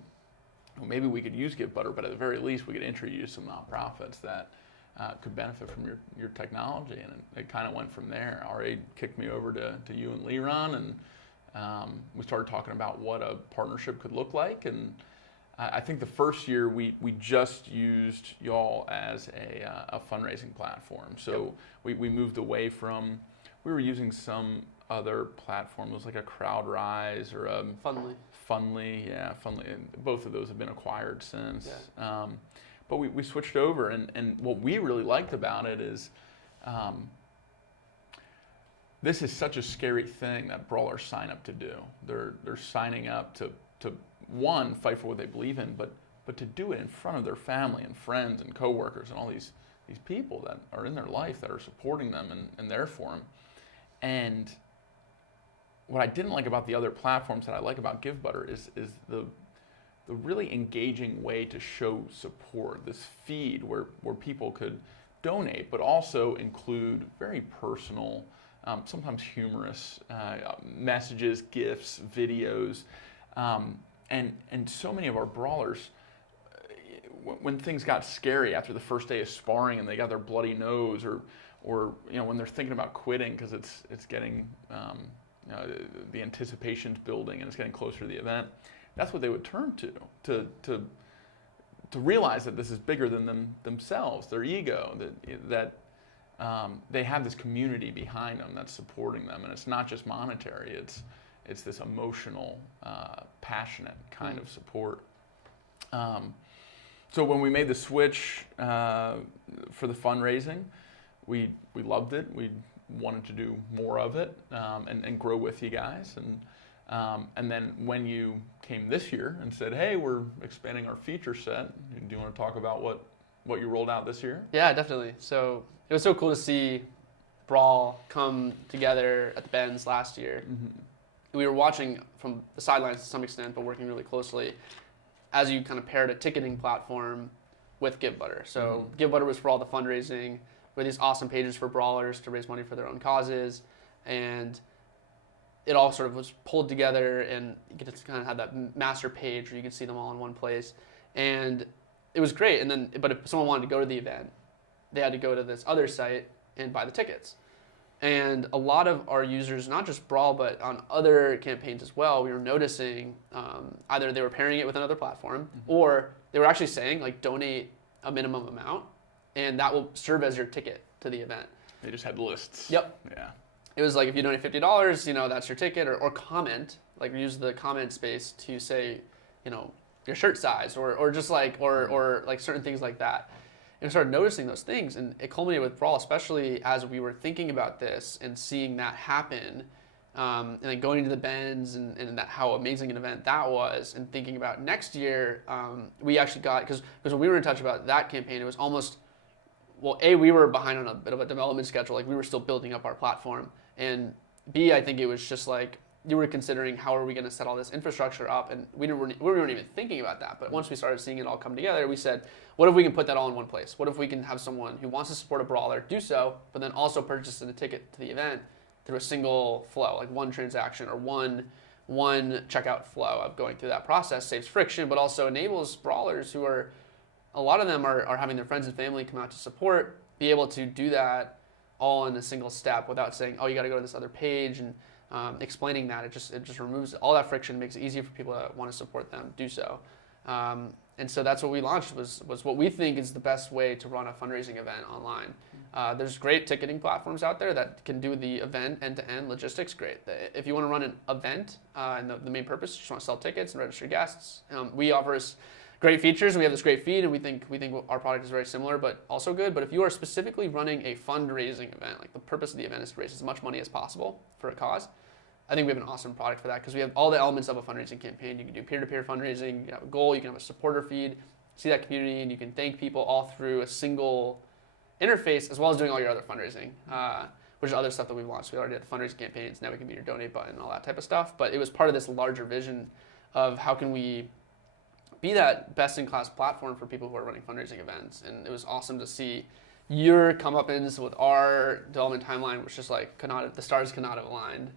maybe we could use Give Butter, but at the very least, we could introduce some nonprofits that could benefit from your technology. And it kind of went from there. Ari kicked me over to you and Liron, and we started talking about what a partnership could look like. And I think the first year we just used y'all as a fundraising platform. So yep. we moved away from, we were using some other platform. It was like a CrowdRise or a Fundly. Yeah, Fundly. And both of those have been acquired since. Yeah. But we switched over, and what we really liked about it is this is such a scary thing that brawlers sign up to do. They're signing up to one, fight for what they believe in, but to do it in front of their family and friends and coworkers and all these people that are in their life that are supporting them and there for them. And what I didn't like about the other platforms that I like about Give Butter is the really engaging way to show support, this feed where people could donate, but also include very personal, sometimes humorous messages, gifts, videos. And so many of our brawlers, when things got scary after the first day of sparring and they got their bloody nose, or when they're thinking about quitting because it's getting the anticipation's building and it's getting closer to the event, that's what they would turn to realize that this is bigger than themselves, their ego, that they have this community behind them that's supporting them, and it's not just monetary. It's this emotional, passionate kind of support. So when we made the switch for the fundraising, we loved it. We wanted to do more of it and grow with you guys. And then when you came this year and said, "Hey, we're expanding our feature set," do you want to talk about what you rolled out this year? Yeah, definitely. So it was so cool to see Brawl come together at the Benz last year. Mm-hmm. We were watching from the sidelines to some extent, but working really closely as you kind of paired a ticketing platform with GiveButter. So GiveButter was for all the fundraising, with these awesome pages for brawlers to raise money for their own causes, and it all sort of was pulled together, and you get to kind of have that master page where you can see them all in one place, and it was great. And then, but if someone wanted to go to the event, they had to go to this other site and buy the tickets. And a lot of our users, not just Brawl, but on other campaigns as well, we were noticing either they were pairing it with another platform, or they were actually saying, like, donate a minimum amount, and that will serve as your ticket to the event. They just had lists. Yep. Yeah. It was like, if you donate $50, that's your ticket, or comment, like use the comment space to say, your shirt size, or just like, or like certain things like that. And started noticing those things, and it culminated with Brawl, especially as we were thinking about this and seeing that happen, and then going to the Benz and that how amazing an event that was, and thinking about next year, we actually got, because when we were in touch about that campaign, it was almost, well, A, we were behind on a bit of a development schedule, like we were still building up our platform, and B, I think it was just like, you were considering how are we going to set all this infrastructure up, and we weren't even thinking about that. But once we started seeing it all come together, we said, what if we can put that all in one place? What if we can have someone who wants to support a brawler do so, but then also purchase a ticket to the event through a single flow, like one transaction or one checkout flow of going through that process, saves friction, but also enables brawlers who are, a lot of them are having their friends and family come out to support, be able to do that all in a single step without saying, oh, you got to go to this other page, and explaining that. It just removes all that friction, makes it easier for people that want to support them do so. And so that's what we launched, was what we think is the best way to run a fundraising event online. There's great ticketing platforms out there that can do the event end-to-end logistics great. If you want to run an event, and the main purpose is just want to sell tickets and register guests, we offer great features. We have this great feed, and we think our product is very similar, but also good. But if you are specifically running a fundraising event, like the purpose of the event is to raise as much money as possible for a cause, I think we have an awesome product for that, because we have all the elements of a fundraising campaign. You can do peer-to-peer fundraising, you can have a goal, you can have a supporter feed, see that community, and you can thank people all through a single interface, as well as doing all your other fundraising, which is other stuff that we've launched. We already had the fundraising campaigns, now we can do your donate button and all that type of stuff. But it was part of this larger vision of how can we be that best-in-class platform for people who are running fundraising events. And it was awesome to see your comeuppance with our development timeline, which just like the stars could not have aligned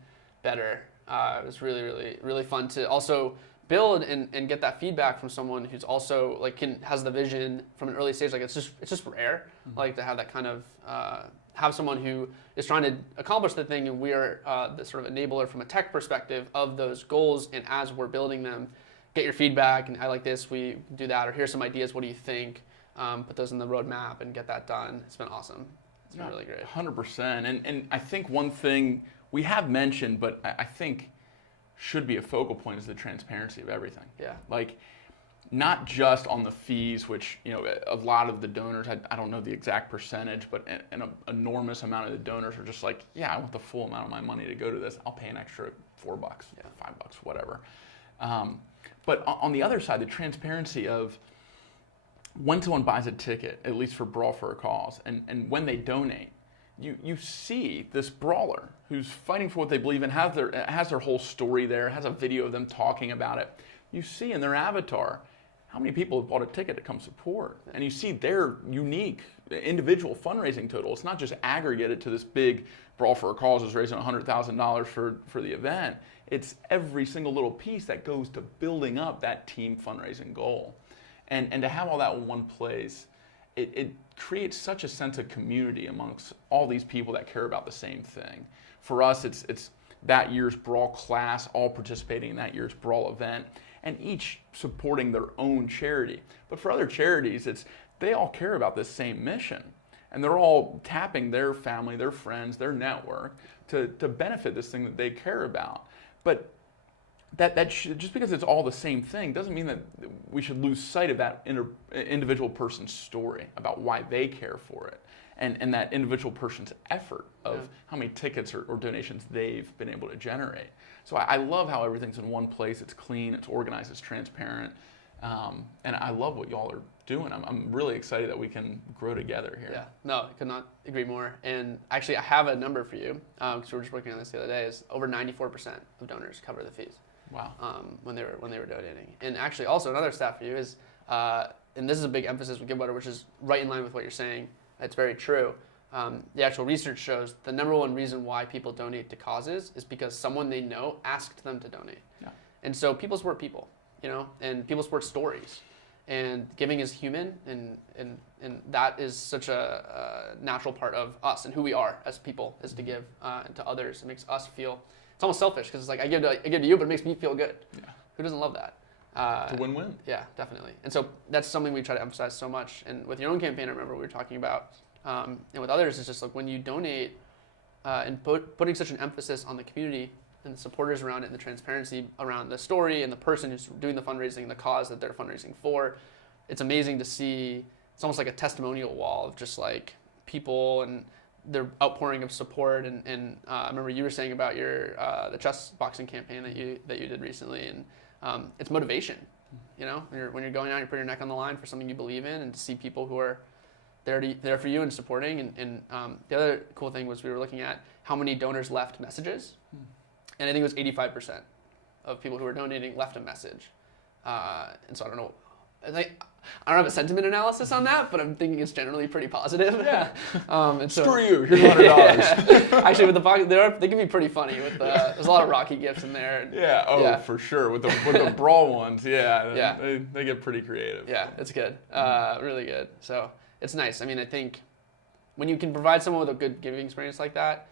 better. It was really, really, really fun to also build and get that feedback from someone who's also like has the vision from an early stage. Like it's just rare, like to have that kind of have someone who is trying to accomplish the thing, and we are the sort of enabler from a tech perspective of those goals. And as we're building them, get your feedback, and I like this, we do that, or here's some ideas, what do you think? Put those in the roadmap and get that done. It's been awesome. It's been really great. 100%. And I think one thing we have mentioned, but I think should be a focal point, is the transparency of everything. Yeah. Like, not just on the fees, which, a lot of the donors, I don't know the exact percentage, but an enormous amount of the donors are just like, yeah, I want the full amount of my money to go to this. I'll pay an extra $4, $5, whatever. But on the other side, the transparency of when someone buys a ticket, at least for Brawl for a Cause, and when they donate, you see this brawler who's fighting for what they believe in, has their whole story there, has a video of them talking about it. You see in their avatar how many people have bought a ticket to come support, and you see their unique individual fundraising total. It's not just aggregated to this big Brawl for a Cause is raising $100,000 for the event. It's every single little piece that goes to building up that team fundraising goal. And to have all that in one place, it creates such a sense of community amongst all these people that care about the same thing. For us, it's that year's brawl class, all participating in that year's brawl event, and each supporting their own charity. But for other charities, they all care about this same mission. And they're all tapping their family, their friends, their network to benefit this thing that they care about. But just because it's all the same thing doesn't mean that we should lose sight of that individual person's story about why they care for it, and that individual person's effort of how many tickets or donations they've been able to generate. So I love how everything's in one place. It's clean, it's organized, it's transparent, and I love what y'all are doing. I'm really excited that we can grow together here. Yeah, no, I could not agree more. And actually, I have a number for you, because we were just working on this the other day, is over 94% of donors cover the fees. Wow. When they were donating. And actually, also another stat for you is, and this is a big emphasis with GiveButter, which is right in line with what you're saying. It's very true. The actual research shows the number one reason why people donate to causes is because someone they know asked them to donate. Yeah. And so people support people, and people support stories. And giving is human, and that is such a natural part of us and who we are as people, is to give to others. It makes us feel, it's almost selfish, because it's like I give to you, but it makes me feel good. Yeah. Who doesn't love that? It's a win-win. Yeah, definitely. And so that's something we try to emphasize so much. And with your own campaign, I remember we were talking about, and with others, it's just like when you donate and putting such an emphasis on the community and the supporters around it and the transparency around the story and the person who's doing the fundraising and the cause that they're fundraising for, it's amazing to see. It's almost like a testimonial wall of just like people and their outpouring of support. And I remember you were saying about your the chess boxing campaign that you did recently, and it's motivation. When you're going out, you're putting your neck on the line for something you believe in, and to see people who are there for you and supporting. And the other cool thing was we were looking at how many donors left messages, and I think it was 85% of people who were donating left a message. And so I don't know. I don't have a sentiment analysis on that, but I'm thinking it's generally pretty positive. Yeah. And so, screw you. Here's $100. Actually, with the pocket, they can be pretty funny. There's a lot of Rocky gifts in there. And, yeah. Oh, yeah. For sure. With the brawl ones, yeah. They get pretty creative. Yeah, it's good. Really good. So it's nice. I mean, I think when you can provide someone with a good giving experience like that,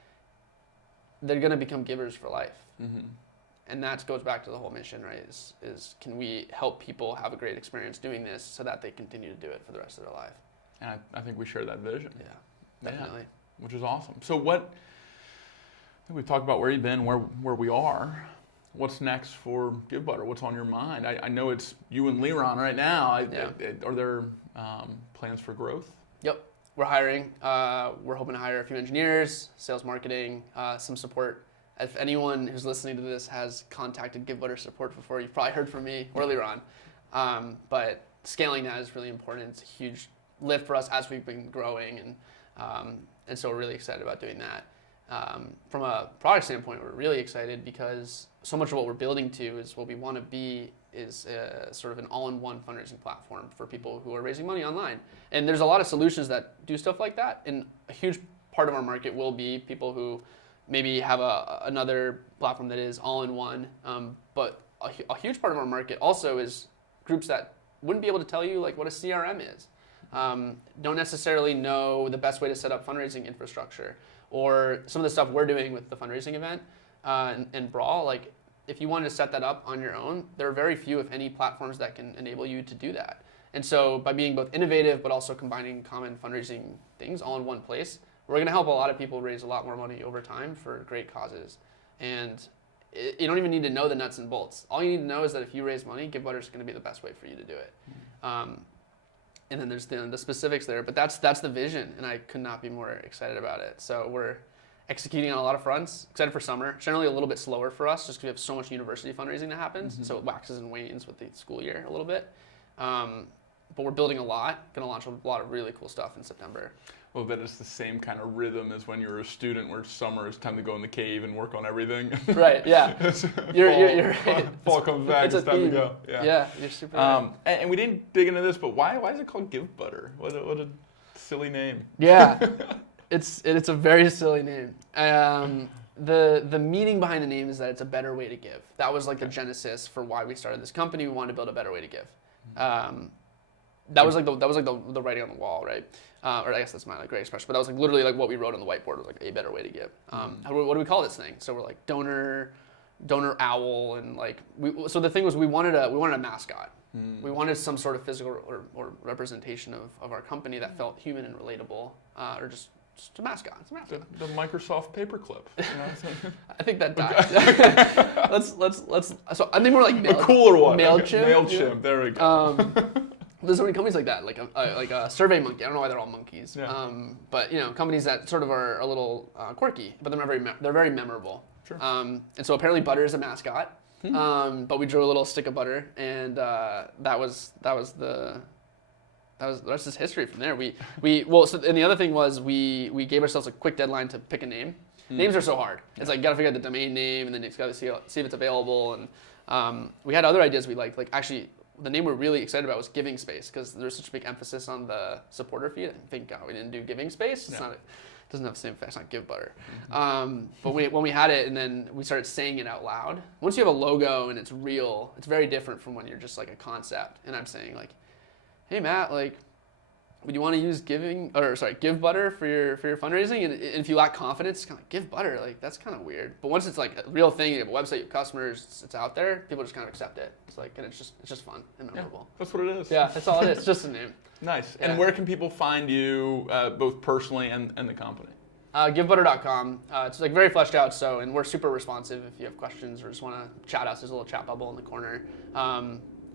they're gonna become givers for life. Mm-hmm. And that goes back to the whole mission, right? Is can we help people have a great experience doing this so that they continue to do it for the rest of their life? And I think we share that vision. Yeah, definitely. Yeah, which is awesome. So I think we've talked about where you've been, where we are. What's next for GiveButter? What's on your mind? I know it's you and Leron right now. Are there plans for growth? Yep. We're hiring. We're hoping to hire a few engineers, sales, marketing, some support. If anyone who's listening to this has contacted GiveButter support before, you've probably heard from me or Leron. But scaling that is really important. It's a huge lift for us as we've been growing, and so we're really excited about doing that. From a product standpoint, we're really excited because so much of what we're building to is what we want to be is sort of an all-in-one fundraising platform for people who are raising money online. And there's a lot of solutions that do stuff like that, and a huge part of our market will be people who maybe have another platform that is all-in-one, but a huge part of our market also is groups that wouldn't be able to tell you like what a CRM is, don't necessarily know the best way to set up fundraising infrastructure, or some of the stuff we're doing with the fundraising event and Brawl. Like if you wanted to set that up on your own, there are very few, if any, platforms that can enable you to do that. And so by being both innovative but also combining common fundraising things all in one place, we're going to help a lot of people raise a lot more money over time for great causes. And you don't even need to know the nuts and bolts. All you need to know is that if you raise money, GiveButter is going to be the best way for you to do it. And then there's the specifics there, but that's the vision, and I could not be more excited about it. So we're executing on a lot of fronts. Excited for summer. It's generally a little bit slower for us just because we have so much university fundraising that happens, so it waxes and wanes with the school year a little bit. But we're building a lot. Going to launch a lot of really cool stuff in September. Well, that is the same kind of rhythm as when you're a student, where summer is time to go in the cave and work on everything. Right. Yeah. You're right. Fall comes back. It's time to go. Yeah. You're super. Right. And we didn't dig into this, but why is it called GiveButter? What a silly name. Yeah. It's a very silly name. The meaning behind the name is that it's a better way to give. That was like the genesis for why we started this company. We wanted to build a better way to give. that was like the writing on the wall, right? Or I guess that's my like great expression, but that was like literally like what we wrote on the whiteboard was like a better way to give. What do we call this thing? So we're like donor owl, and like so the thing was we wanted a mascot. We wanted some sort of physical or representation of our company that felt human and relatable, or just a mascot. It's a mascot. The Microsoft paperclip. You know? I think that died. let's. So I think we're like a cooler one. Mailchimp. Okay. Mailchimp. There we go. There's so many companies like that, like a Survey Monkey. I don't know why they're all monkeys. Yeah. But companies that sort of are a little quirky, but they're very memorable. Sure. And so apparently butter is a mascot. But we drew a little stick of butter, and that was the rest is history from there. And the other thing was we gave ourselves a quick deadline to pick a name. Names are so hard. It's like you gotta figure out the domain name, and then you gotta see if it's available. And we had other ideas we liked. Like actually, the name we're really excited about was Giving Space, because there's such a big emphasis on the supporter feed. I think we didn't do Giving Space. It's not. It doesn't have the same effect. It's not Give Butter. But when we had it, and then we started saying it out loud. Once you have a logo and it's real, it's very different from when you're just like a concept. And I'm saying like, hey Matt, like, would you want to use Give Butter for your fundraising? And if you lack confidence, it's kind of like, Give Butter, like that's kind of weird. But once it's like a real thing, you have a website, you have customers, it's out there, people just kind of accept it. It's like, and it's just fun and memorable. Yeah, that's what it is. Yeah, that's all it is. It's just a name. Nice. Yeah. And where can people find you, both personally and the company? GiveButter.com. It's like very fleshed out. And we're super responsive if you have questions or just want to chat us. There's a little chat bubble in the corner.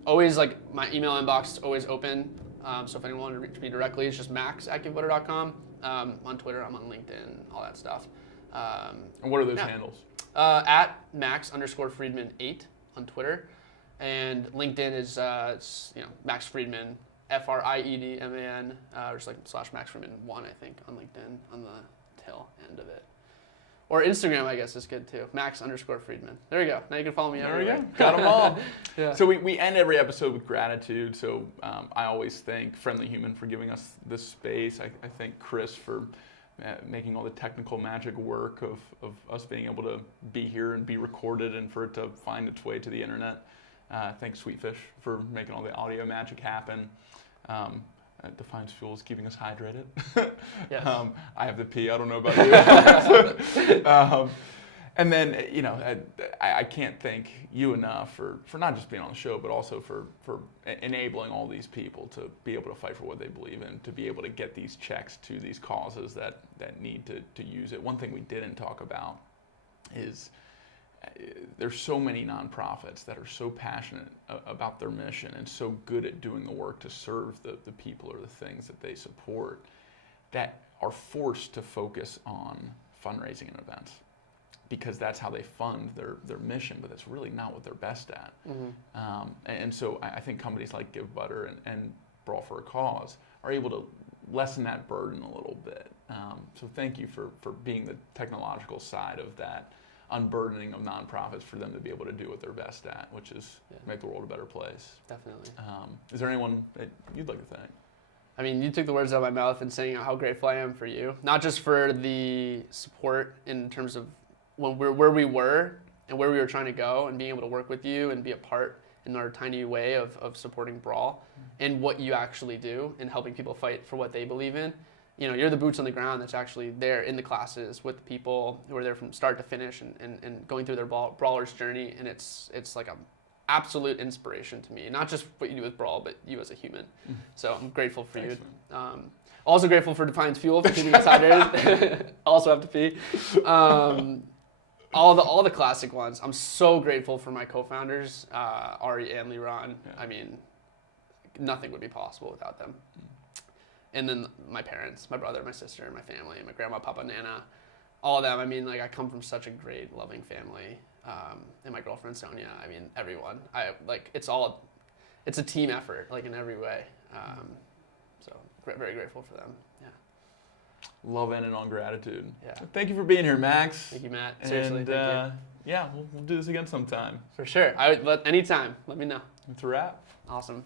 Always like my email inbox is always open. So if anyone wanted to reach me directly, it's just max@givebutter.com. On Twitter, I'm on LinkedIn, all that stuff. And what are those handles? At Max_Friedman 8 on Twitter, and LinkedIn is Max Friedman, FRIEDMAN, or just like /Max Friedman 1, I think, on LinkedIn on the tail end of it. Or Instagram, I guess, is good too. Max_Friedman. There you go. Now you can follow me everywhere. There we go. Got them all. Yeah. So we end every episode with gratitude. So I always thank Friendly Human for giving us this space. I thank Chris for making all the technical magic work of us being able to be here and be recorded and for it to find its way to the internet. Thanks Sweetfish for making all the audio magic happen. Defiance Fuels keeping us hydrated. Yes. I have the pee. I don't know about you. And then, I can't thank you enough for not just being on the show, but also for enabling all these people to be able to fight for what they believe in, to be able to get these checks to these causes that need to use it. One thing we didn't talk about is there's so many nonprofits that are so passionate about their mission and so good at doing the work to serve the people or the things that they support that are forced to focus on fundraising and events because that's how they fund their mission, but that's really not what they're best at. Mm-hmm. And so I think companies like Give Butter and Brawl for a Cause are able to lessen that burden a little bit. So thank you for being the technological side of that unburdening of nonprofits for them to be able to do what they're best at, which is make the world a better place. Definitely. Is there anyone that you'd like to thank? I mean, you took the words out of my mouth in saying how grateful I am for you. Not just for the support in terms of where we were and where we were trying to go and being able to work with you and be a part in our tiny way of supporting Brawl and what you actually do and helping people fight for what they believe in. You're the boots on the ground that's actually there in the classes with the people who are there from start to finish and going through their brawler's journey. And it's like an absolute inspiration to me, not just what you do with Brawl, but you as a human. So I'm grateful for you. Also grateful for Defiance Fuel for keeping us hydrated. Also have to pee. All the classic ones. I'm so grateful for my co-founders, Ari and Liron. I mean, nothing would be possible without them. And then my parents, my brother, my sister, my family, my grandma, papa, nana, all of them. I mean, like I come from such a great, loving family, and my girlfriend Sonia. I mean, everyone. It's a team effort, like in every way. So very grateful for them. Yeah. Love ending on gratitude. Yeah. Thank you for being here, Max. Thank you, Matt. Seriously, thank you. Yeah, we'll do this again sometime. For sure. Anytime. Let me know. It's a wrap. Awesome.